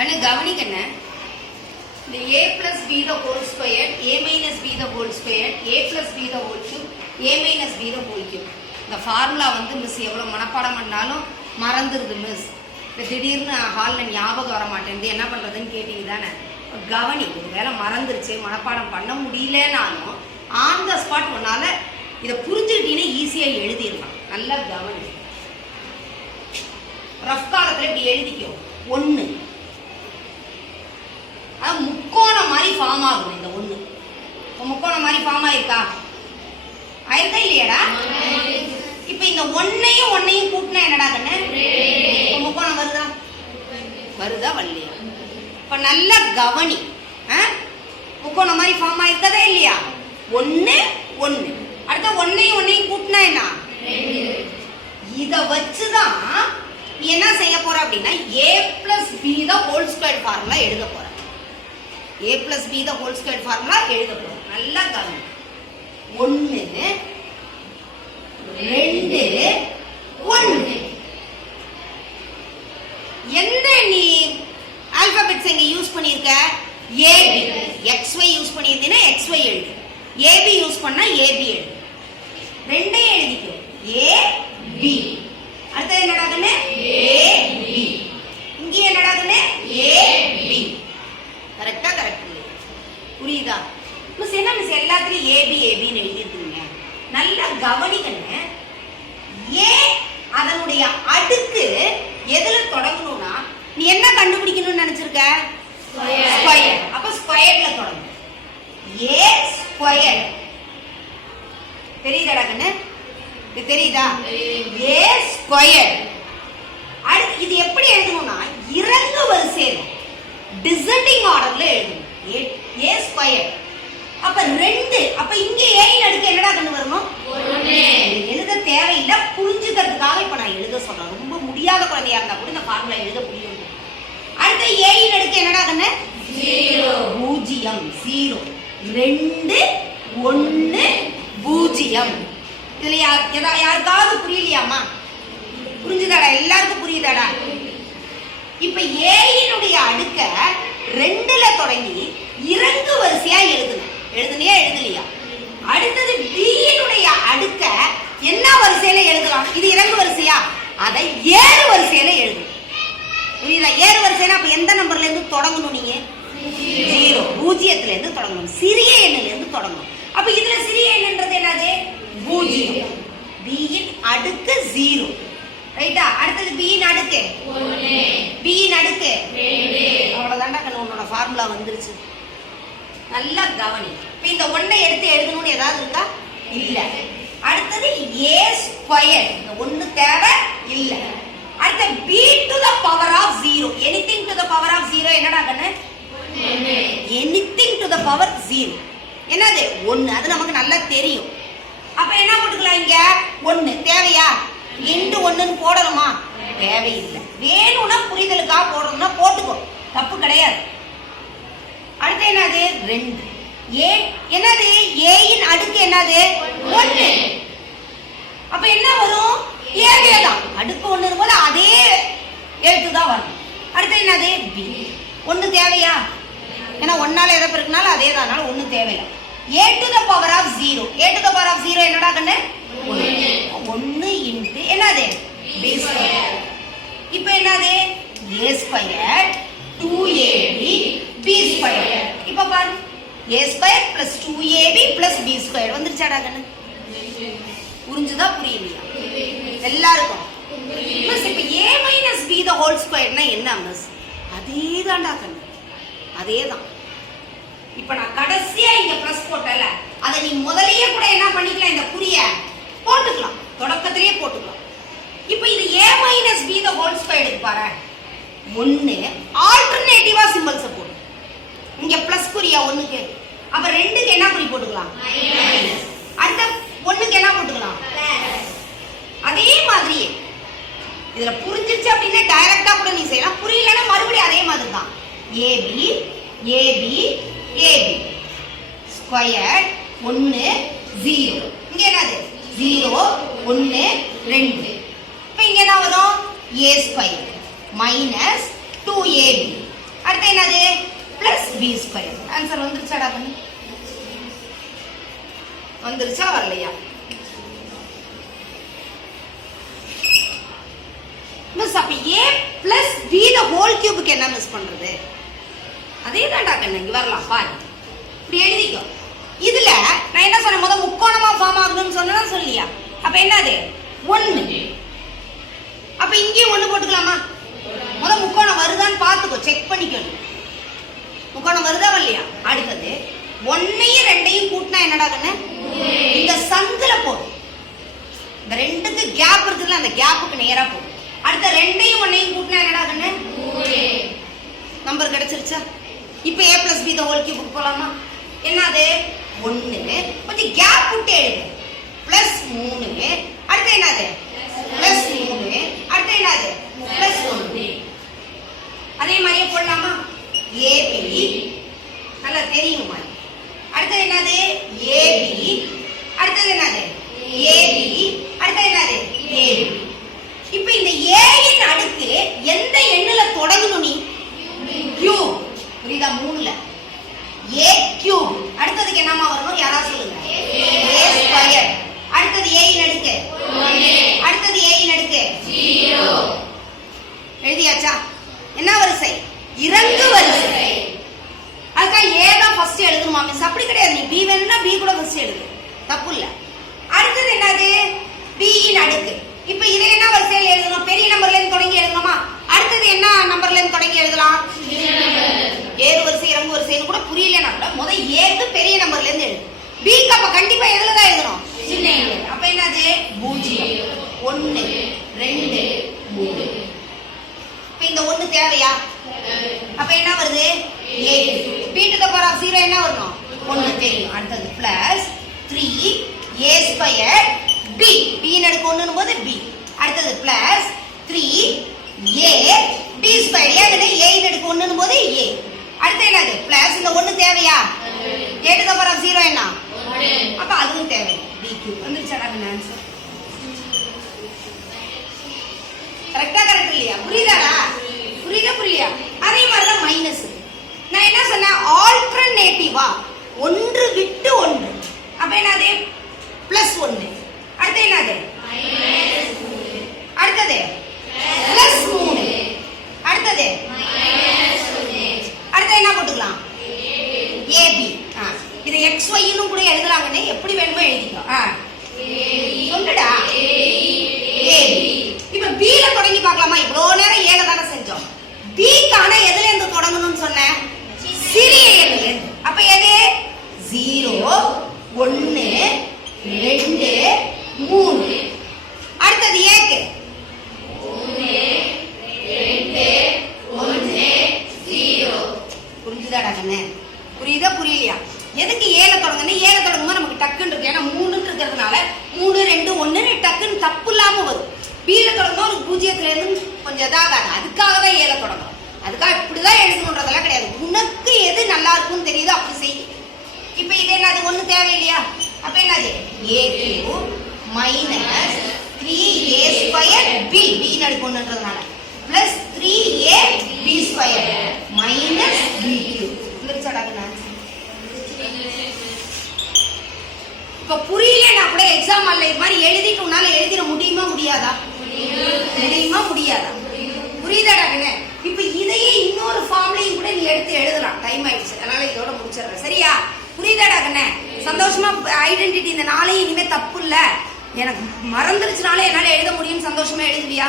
கண்ணு கவனிக்கண்ண, இந்த a plus b the whole square, a minus b the whole square, a plus b the whole cube, a minus b the whole cube. இந்த formula வந்து miss எவ்வளவு மனப்பாடம் பண்ணாலும் மறந்துருது miss. இப்போ திடீர்னு ஹாலில் ஞாபகம் வர மாட்டேங்குது, என்ன பண்ணுறதுன்னு கேட்டீங்க தானே. கவனி, ஒரு வேலை மறந்துருச்சு, மனப்பாடம் பண்ண முடியலனாலும் ஆன் த ஸ்பாட் ஒன்னால இதை புரிஞ்சுக்கிட்டீங்கன்னா ஈஸியாக எழுதிடலாம். நல்லா கவனி. ரஃப் காலத்தில் இப்படி எழுதிக்கோ. 1 முக்கோணம் மாதிரி ஃபார்ம் ஆகும். இந்த 1 இப்போ முக்கோணம் மாதிரி ஃபார்ம் ஆயிருக்கா? ஆயிருக்கா இல்லையாடா? இப்ப இந்த 1ஐயும் கூட்டினா என்னடா கண்ணு? முக்கோணம் வருதா? வருதா வரலையா? இப்ப நல்ல கவனி. முக்கோணம் மாதிரி ஃபார்ம் ஆயிருக்கதா இல்லையா? 1 1. அடுத்த 1ஐயும் கூட்டினா என்ன? இத வச்சுதான் என்ன செய்ய போற அப்படின்னா a plus b the whole squared formula எழுத போற. a plus b the whole squared formula எழுத போற. நல்லா கவனி. 1 2 1. என்ன நீ ஆல்பபெட்ஸ் எங்க யூஸ் பண்ணிருக்க? ab. xy யூஸ் பண்ணிருந்தீனா xy எழுது. ab யூஸ் பண்ணா ab எழுது. ரெண்டையும் எழுதிக்கோ. a b. அடுத்து என்னடா கண்ணு? a b. இங்க என்னடா கண்ணு? a b. கரெக்ட்டா? கரெக்ட். புரியுதா மிஸ்? என்ன மிஸ் எல்லாத்துலயும் a b a b ன்னு எழுதிருக்கீங்க? நல்லா கவனிக்கணும். ஏ அதனுடைய அடுக்கு எதுல தொடங்கணும்னா நீ என்ன கண்டுபிடிக்கணும்னு நினைச்சிருக்க? ஸ்கொயர். அப்ப ஸ்கொயர்ல தொடங்கும். ஏ ஸ்கொயர். தெரியுதாடா கண்ணு? இது தெரியுதா? ஏ ஸ்கொயர். அடுத்து இது எப்படி எழுதணும்னா இறங்கு வரிசையில டிசெண்டிங் ஆர்டர்ல எழுதணும். ஏ ஸ்கொயர். அப்ப 2. அப்ப இங்க a ன் அடுக்கு என்னடா கண்டு வரணும்? 1. எழுத தேவையில்லை, புரிஞ்சுக்கிறதுக்காக இப்ப நான் எழுத சொல்றேன். ரொம்ப முடியாத குழந்தையா இருந்தா கூட இந்த ஃபார்முலா எழுத முடியும். அடுத்து a ன் அடுக்கு என்னடா கண்ணு? 0. 0 2 1 0. இதுல யாருக்காவது புரியலையாமா? புரிஞ்சுதாடா? எல்லாருக்கும் புரியுதாடா? இப்ப a னுடைய அடுக்க 2ல தொடங்கி இறங்கு வரிசையா எழுதணும். எழுதுனியா எழுதலையா? அடுத்தது b னுடைய அடுக்க என்ன வரிசையில எழுதலாம்? இது இறங்கு வரிசையா? அதை ஏறு வரிசையில எழுதணும். புரியுதா? ஏறு வரிசைனா அப்ப எந்த நம்பர்ல இருந்து தொடங்கணும்? நீங்க 0 பூஜ்ஜியத்துல இருந்து தொடங்கணும். சிறிய எண்ணில இருந்து தொடங்கணும். அப்ப இதுல சிறிய எண்ணுன்றது என்னது? 0. b ன் அடுக்கு 0. ரைட்டா? அடுத்தது b ன் அடுக்கு 1. b ன் அடுக்கு 2. அவ்வளவுதான்டா கண்ணு, உன்னோட ஃபார்முலா வந்துருச்சு. நல்லா கவனி. இப்ப இந்த 1 எடுத்து எழுதணும்னு ஏதாவது இருக்கா? இல்ல. அடுத்தது a ஸ்கொயர். இந்த 1 தேவை இல்ல. அடுத்து b to the power of 0. anything to the power of 0 என்னடா கண்ணு? 1. anything to the power 0 என்னது? 1. அது நமக்கு நல்லா தெரியும். அப்ப என்ன போட்டுக்கலாம்? இங்க 1 தேவையா? இன்டு 1ன்னு போடணுமா? தேவையில்லை. வேணும்னா புரிதலுக்காக போடுறதுன்னா போட்டுக்கோ, தப்பு கிடையாது. அடுத்து என்னது? 2. a என்னது? a ன் அடுக்கு என்னது? 1. அப்ப என்ன வரும்? a தான். அடுக்கு 1 இருக்கும்போது அதே எழுத்து தான் வரும். அடுத்து என்னது? b. 1 தேவையா? ஏன்னா 1ஆல எதை பெருக்கினாலும் அதே தான், 1 தேவையில்லை. a to the power of 0. a to the power of 0 என்னடா கண்ணு? 1 இன்டு என்னது? b square. இப்போ என்னது? a square 2ab b square. இப்போ பாரு, a square plus 2ab plus b square வந்துருச்சாடா கண்ணு? புரிஞ்சுதா புரியலையா எல்லாருக்கும்? மிஸ் இப்போ a minus b the whole squareனா என்ன மிஸ்? அதேதான்டா கண்ணு, அதேதான். இப்ப நான் கடைசியா இங்க பிளஸ் போட்டல, அதை நீ முதலையே கூட என்ன பண்ணிக்கலாம்? இந்த குறிய போட்டுக்கலாம், தொடக்கத்திலேயே போட்டுக்கலாம். இப்ப இது a minus b the whole square எடுத்து பாரு. 1 ஆல்டர்னேட்டிவா சிம்பல்ஸ் போடு. இங்க பிளஸ் குறியா 1க்கு, அப்ப 2க்கு என்ன குறி போட்டுக்கலாம்? மைனஸ். அடுத்து 1க்கு என்ன போட்டுக்கலாம்? பிளஸ். அதே மாதிரியே இதுல புரிஞ்சிருச்சு அப்படின்னா டைரக்டா கூட நீ செய்யலாம், புரியலன்னா மறுபடியும் அதே மாதிரி தான். ab ab ab square 1 0. இங்க என்னது? 0 1 2. இப்போ இங்க என்ன வரும்? a ஸ்கொயர் மைனஸ் 2ab அடுத்து என்னது பிளஸ் பி ஸ்கொயர். ஆன்சர் வந்துருச்சாடா கண்ணு? வந்துருச்சா வரலையா? மிஸ் அப்ப a plus b the whole கியூபுக்கு என்ன மிஸ் பண்றது? அதே தான்டா கண்ணு, இங்க வரலாம் பாரு. இப்படி எழுதிக்கோ. இதுல நான் என்ன சொன்னேன், முதல் முக்கோணமா ஃபார்ம் ஆகணும்னு சொன்னா சொல்லியா? அப்ப என்னது 1. அப்ப இங்கேயும் 1 போட்டுக்கலாமா? முதல் முக்கோணம் வருதான்னு பாத்துக்கோ, செக் பண்ணிக்கணும். முக்கோணம் வருதா வரலையா? அடுத்தது 1ஐயும் 2ஐயும் கூட்டினா என்னடா கண்ணு? இந்த சந்தில போடும். இந்த ரெண்டுக்கு கேப் இருக்குதுல, அந்த கேப்புக்கு நேரா போடும். அடுத்த 2ஐயும் 1ஐயும் கூட்டினா என்னடா கண்ணு? நம்பர் கிடைச்சிருச்சா? இப்போ a plus b the whole கியூபுக்கு போலாமா? என்னது 1 கொஞ்சம் கேப் விட்டு எழுது. பிளஸ் 3 அடுத்து என்னது பிளஸ் 3 அடுத்து என்னது பிளஸ் 1. அதே மாதிரியே போடலாமா? ab நல்லா தெரியும் மாதிரி. அடுத்தது என்னது ab அடுத்தது என்னது ab அடுத்தது என்னது ab. இப்போ இந்த a இன் அடுக்கு எந்த எண்ணுல தொடங்கணும் நீ? கியூப். புரியுதா? 3ல a கியூப். அடுத்ததுக்கு என்னமா வரணும் யாராவது சொல்லுங்க? a square. அடுத்தது a இன் அடுக்கு 1. அடுத்தது a இன் அடுக்கு 0. எழுதியாச்சா? என்ன வரிசை? இறங்கு வரிசை. அதுக்காக a தான் ஃபர்ஸ்ட் எழுதணுமா மிஸ்? அப்படி கிடையாது, நீ b வேணும்னா b கூட ஃபர்ஸ்ட் எழுது, தப்பு இல்ல. அடுத்தது என்னது b இன் அடுக்கு. இப்போ இதை என்ன வரிசையில் எழுதணும்? பெரிய நம்பர்ல இருந்து தொடங்கி எழுதணுமா? அடுத்தது என்ன நம்பர்ல இருந்து தொடங்கி எழுதலாம்? ஏறு வரிசை இறங்கு வரிசைன்னு கூட புரியலன்னா கூட முதல் ஏக்கு பெரிய நம்பர்ல இருந்து எழுது. பிக்கு அப்ப கண்டிப்பா எதுல தான் எழுதணும்? சின்ன எண். அப்ப என்னது 0 1 2 3. இப்ப இந்த 1 தேவையா? அப்ப என்ன வருது 8. b to the power of 0 என்ன வரணும்? 1 தெரியும். அடுத்தது plus 3 a square b. b ன் அடுக்கு 1 னும்போது b. அடுத்தது பிளஸ் 3 a b ஸ்கொயர். ஏன்னா a ன் அடுக்கு 1 னும்போது a. அடுத்து என்னது பிளஸ் இந்த 1 தேவையா? a to the power of 0 என்ன? 1. அப்ப அதுவும் தேவை. b கியூப் வந்துருச்சாடா ஆன்சர்? கரெக்ட்டா கரெக்ட் இல்லையா? புரியுதாடா? புரியுதா புரியலையா? அதே மாதிரி தான் மைனஸ். நான் என்ன சொன்னேன்? ஆல்டர்னேட்டிவா ஒன்று விட்டு ஒன்று. அப்ப என்னது பிளஸ் 1. அடுத்து என்னது மைனஸ் 3. அடுத்தது பிளஸ் 3. அடுத்தது மைனஸ் 1. அடுத்து என்ன போட்டுக்கலாம்? ab. இது xy ன்னு கூட எழுதலாங்கனே, எப்படி வேணுமோ எழுதிக்கோ. சொல்லுடா ab. இப்ப b ல தொடங்கி பார்க்கலாமா? இவ்வளவு நேரம் a ல தான செஞ்சோம். b கான எதுல இருந்து தொடங்கணும்னு சொன்னேன்? சிறிய எண்ணில இருந்து. அப்ப எது 0 1 2 3. அடுத்தது a க்கு 3 2 1 0. புரிஞ்சுதாடா கண்ணே? புரியுதா புரியலையா? எதுக்கு ஏல தொடங்கணும்? ஏல தொடங்கும்போது நமக்கு டக்குன்னு இருக்கு. ஏன்னா 3 இருக்கிறதுனால 3 2 1 டக்குன்னு தப்பு இல்லாம வரும். b ல தொடங்கும்போது ஒரு 0ல இருந்து கொஞ்சம் இதாகாது. அதுக்காக தான் ஏல தொடங்கணும். அதுக்காக இப்படிதான் எழுதணுன்றதெல்லாம் கிடையாது. உனக்கு எது நல்லா இருக்கும்னு தெரியுதோ அப்படி செய். இப்ப இது என்னது 1 தேவையில்லையா? அப்ப என்னது a cube minus 3a square b. b ன் அடுக்கு 1ன்றதுனால plus 3a b square minus b cube. வந்துருச்சாடா ஆன்சர்? இப்ப புரியலன்னா கூட எக்ஸாம் அல்ல இது மாதிரி எழுதிட்டு உன்னால எழுதிட முடியுமா முடியாதா? முடியுமா முடியாதா? புரியுதாடா கண்ணே? இப்ப இதையே இன்னொரு ஃபார்ம்லயும் கூட நீ எடுத்து எழுதலாம். டைம் ஆயிடுச்சு, அதனால இதோட முடிச்சிடுறேன். சரியா? புரியுதாடா கண்ணே? சந்தோஷமா ஐடென்டிட்டி இந்த நாளையும் இனிமே தப்பு இல்ல, எனக்கு மறந்துருச்சுனால என்னால எழுத முடியும்னு சந்தோஷமா எழுதுவியா?